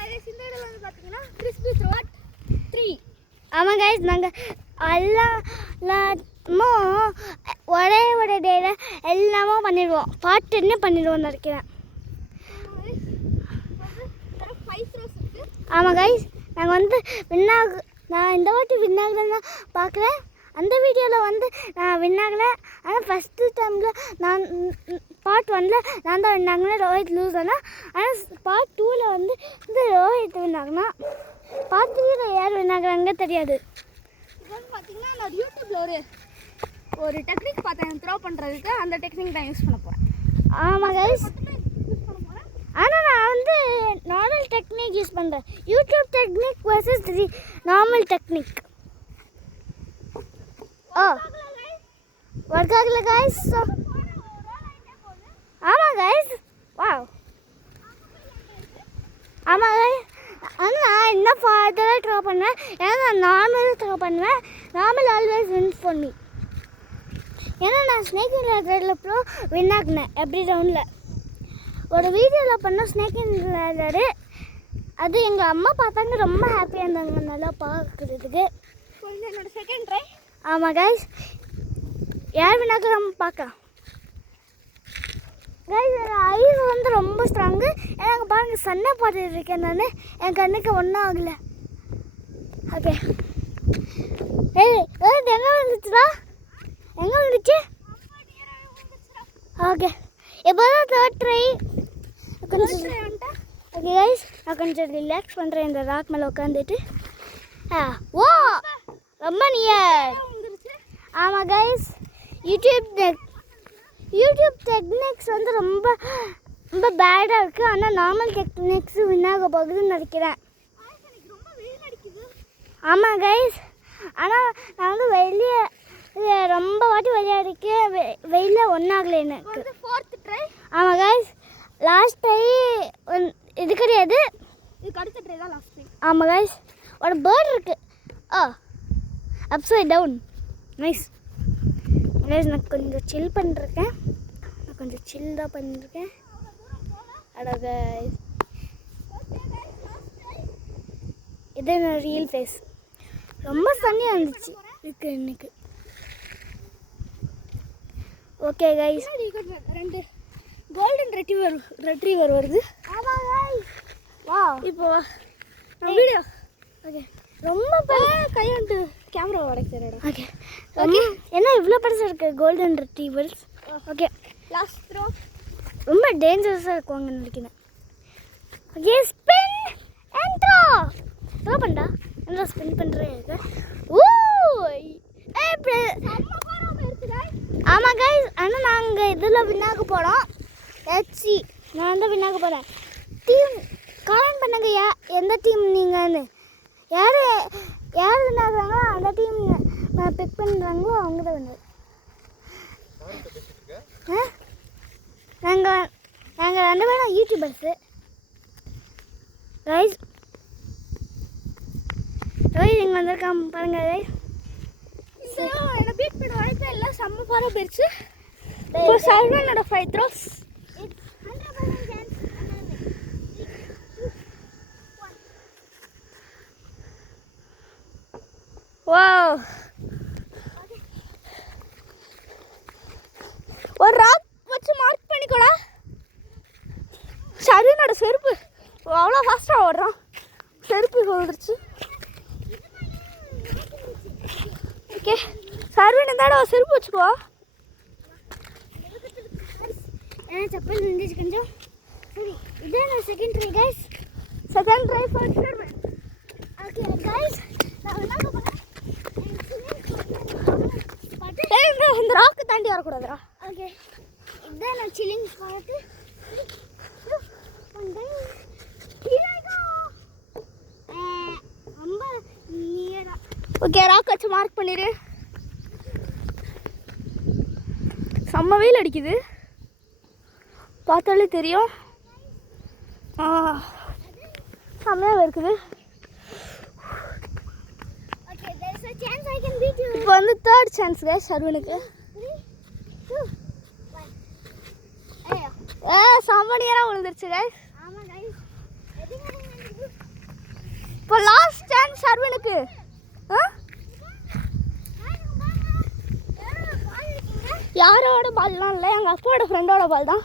இந்த இடத்துல வந்து பார்த்தீங்கன்னா கிறிஸ்பி த்ரோட் 3. ஆமாம் கைஸ், நாங்கள் எல்லாமும் ஒரே டேயில் எல்லாமும் பண்ணிடுவோம். பார்ட் 10 பண்ணிடுவோம்னு நினைக்கிறேன். ஆமாம் கைஸ், நாங்கள் வந்து நான் இந்த வாட்டி வின்னாகலன்னு தான் பார்க்குறேன். அந்த வீடியோவில் வந்து நான் வின்னாகலை. ஆனால் ஃபஸ்ட்டு டைமில் நான் பார்ட் 1ல் நான் தான் வின்னாங்கன்னா ரோஹித் லூஸ் ஆனால். ஆனால் பார்ட் 2ல் வந்து இந்த ரோஹித் வின்னாங்கன்னா பார்ட் 3ல் யார் வின்னாகிறாங்க தெரியாது. இப்போ வந்து பார்த்தீங்கன்னா நான் யூடியூப்பில் ஒரு டெக்னிக் பார்த்தேன் த்ரோ பண்ணுறதுக்கு. அந்த டெக்னிக் தான் யூஸ் பண்ண போகிறேன். ஆமாம் கைஸ், ஆனால் நான் வந்து நார்மல் டெக்னிக் யூஸ் பண்ணுறேன். YouTube technique versus normal technique. Work ஆகல கைஸ். ஆமாம் கைஸ், வாவ். ஆமாம் கைஸ், ஆனால் நான் என்ன ஃபார்தராக ட்ரா பண்ணுவேன். ஏன்னா நான் நார்மலாக ட்ரா பண்ணுவேன். Normal always wins for me. ஏன்னா நான் ஸ்னேக் இன் லேடரில் ப்ரோ வின் ஆகினேன் எவ்ரி ரவுண்டில். ஒரு வீடியோவில் பண்ணோம் ஸ்னேக் இன் லேடரு. அது எங்கள் அம்மா பார்த்தாங்க, ரொம்ப ஹாப்பியாக இருந்தாங்க நல்லா பார்க்குறதுக்கு. என்னோட செகண்ட் ட்ரை. ஆமாம் கைஸ், யார் வினாக்க நம்ம பார்க்கலாம். கைஸ், ஐஸ் வந்து ரொம்ப ஸ்ட்ராங்கு. எனக்கு பாருங்கள் சன்னை பார்த்துட்டு இருக்கேன் நான். என் கண்ணுக்கு ஒன்றும் ஆகலை. ஓகே, எங்கே வந்துச்சுடா? எங்கே வந்துச்சு? ஓகே, இப்போ தான் தேர்ட் ட்ரை. கொஞ்சம் ஓகே கைஸ், நான் கொஞ்சம் ரிலாக்ஸ் பண்ணுறேன் இந்த ராக் மேலே உட்காந்துட்டு. ஓ, ரொம்ப நியர். ஆமாம் கைஸ், யூடியூப் டெக்னிக்ஸ் வந்து ரொம்ப ரொம்ப பேடாக இருக்குது. ஆனால் நார்மல் டெக்னிக்ஸ் வின்னாக போகுதுன்னு நினைக்கிறேன். ஆமாம் கைஸ், ஆனால் நான் வந்து வெளியே ரொம்ப வாட்டி விளையாடிக்க வெயிலில் ஒன்றாகலை எனக்கு. Fourth try. ஆமாம் கைஸ், லாஸ்ட் ட்ரை இது கிடையாது, இதுக்கு அடுத்த ட்ரை தான் லாஸ்ட் ட்ரை. ஆமாம் கைஸ், ஒரு பேர்ட் இருக்குது. Upside down. நைஸ் கைஸ், நான் கொஞ்சம் சில் பண்ணிருக்கேன். தான் பண்ணியிருக்கேன். அட கைஸ், இது என்னோட ரியல் ஃபேஸ். ரொம்ப சன்னியாக இருந்துச்சு இருக்கு இன்னைக்கு. ஓகே கைஸ், ரெண்டு கோல்டன் ரெட்ரீவர் வருது. ஆமாம் கைஸ், வா இப்போ வீடியோ. ஓகே, ரொம்ப கையாண்டு கேமரா உடைக்கிறேன். ஓகே ஓகே, என்ன இவ்வளோ பெருசாக இருக்குது golden retrievers. Okay, last throw. ரொம்ப டேஞ்சரஸாக இருக்குவாங்க நினைக்கிறேன். ஓகே, ஸ்பின் அண்ட் த்ரோ பண்ணா. என்ன ஸ்பின் பண்ணுறேன். ஆமாம் கைஸ், ஆனால் நாங்கள் இதில் வின்னாக போகிறோம். ஹெச்சி நான் தான் வின்னாக போகிறேன். டீம் கமெண்ட் பண்ணுங்க, எந்த டீம் நீங்கன்னு. யார் வின்னாகிறாங்களோ அந்த டீம் பிக் பண்ணுறாங்களோ அவங்க தான் வின்னார். நாங்கள் 2 பேரும் யூடியூபர்ஸு கைஸ். இங்கே வந்திருக்காம பாருங்க கைஸ். என்னை பீட் பண்ண வரைக்கும் எல்லாம் செம்ம ஃபாராக போயிடுச்சு. இப்போ சர்வனோட 5 த்ரோஸ். வாவ், ஒரு ராக் வச்சு மார்க் பண்ணிக்கூடா. சர்வனோட செருப்பு அவ்வளோ ஃபாஸ்ட்டாக ஓடுறான். செருப்பு வந்துருச்சு. ஓகே, சர்வன் இருந்தாட செருப்பு வச்சுக்குவா. செப்பல் இருந்துச்சு கொஞ்சம். சரி, இதான் second try guys. Second try for servant. Okay guys, நான் என்ன பண்ணுறேன், இந்த ராக்கு தாண்டி வரக்கூடாதுடா. ஓகே, இதான் நான் சில்லிங் ஸ்பாட்டு. ரொம்ப நியரா. ஓகே, ராக் வச்சு மார்க் பண்ணிடு. செம்ம வெயில் அடிக்குது, பார்த்தாலே தெரியும். செம்மையாக இருக்குது. இப்போ வந்து தேர்ட் சான்ஸ் கைஸ் சர்வனுக்கு. செம்ம நேரம் விழுந்துருச்சு கைஸ். ஆமாம் கைஸ், இருக்கு ஆ யாரோட பால்லாம் இல்லை, எங்கள் அப்பாவோட ஃப்ரெண்டோட பால் தான்.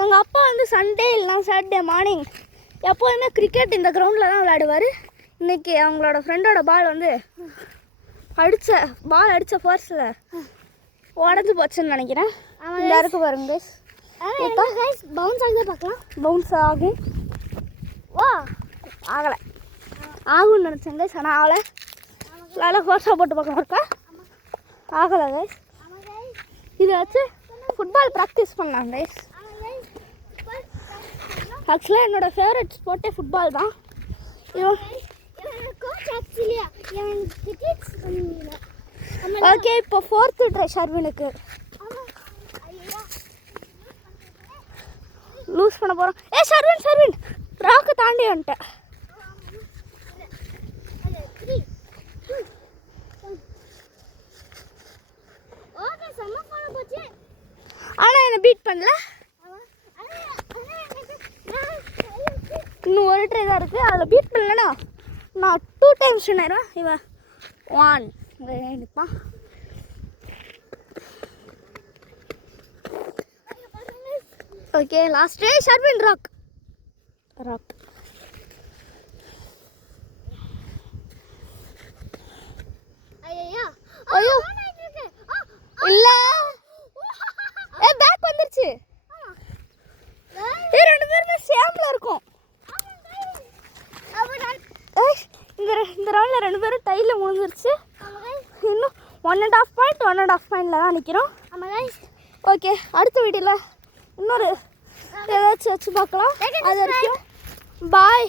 எங்கள் அப்பா வந்து சண்டே இல்லைனா சாட்டர்டே மார்னிங் எப்போதுமே கிரிக்கெட் இந்த கிரவுண்டில் தான் விளையாடுவார். இன்றைக்கி அவங்களோட ஃப்ரெண்டோட பால் வந்து அடித்த ஃபோர்ஸில் உடஞ்சி போச்சுன்னு நினைக்கிறேன். இந்த இருக்கு பாருங்க கைஸ், பவுன்ஸ் ஆகி பார்க்கலாம். பவுன்ஸ் ஆகும். வா ஆகலை, ஆகும்னு நினச்சேன் கைஸ், ஆனால் ஆகலை. நல்லா ஃபோர்ஸாக போட்டு பார்க்கலாம் இருக்கா, ஆகலை கைஸ். இதை வச்சு ஃபுட்பால் ப்ராக்டிஸ் பண்ணலாம் கைஸ். ஆக்சுவலாக என்னோட ஃபேவரட் ஸ்போர்ட்டே ஃபுட்பால் தான். ஓகே, இப்போ 4th ட்ரை ஷர்வினுக்கு லூஸ் பண்ண போகிறோம். ஷர்வின் ராக்கு தாண்டி வந்துட்டேன். ஆனால் என்னை பீட் பண்ணல. இன்னும் ஒரு ட்ரை தான் இருக்குது, அதில் பீட் பண்ணலன்னா நான் 2 டைம்ஸ் ஆயிடுவேன். இவன் 1 நிற்பான். Okay, last day Sharvin rock. ஐயோ இல்ல, பேக் வந்துருச்சு. ரெண்டு பேருமே சேம்ல இருக்கும். இந்த ரவுண்டில் 2 பேரும் டைலில் முடிஞ்சிருச்சு. இன்னும் 1.5 பாயிண்டில் தான் நிற்கிறோம். ஓகே, அடுத்த வீடியோவில் இன்னொரு ஏதாச்சும் வச்சு பார்க்கலாம். அது வரைக்கும் பாய்.